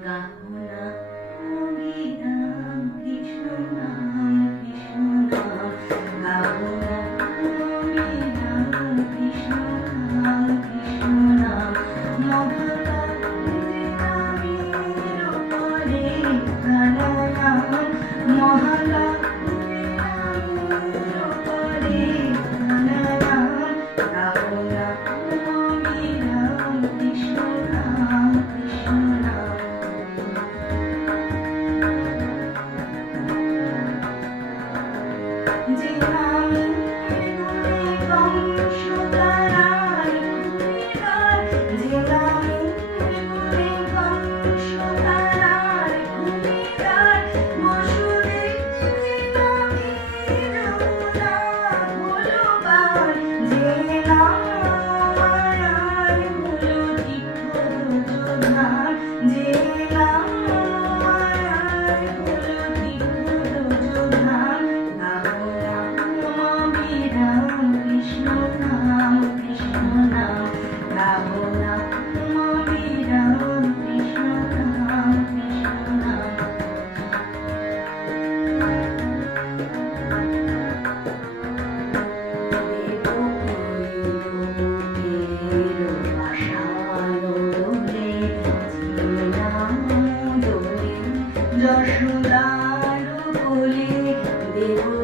누군가 the যশোদার কোলে দেবকীর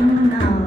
now.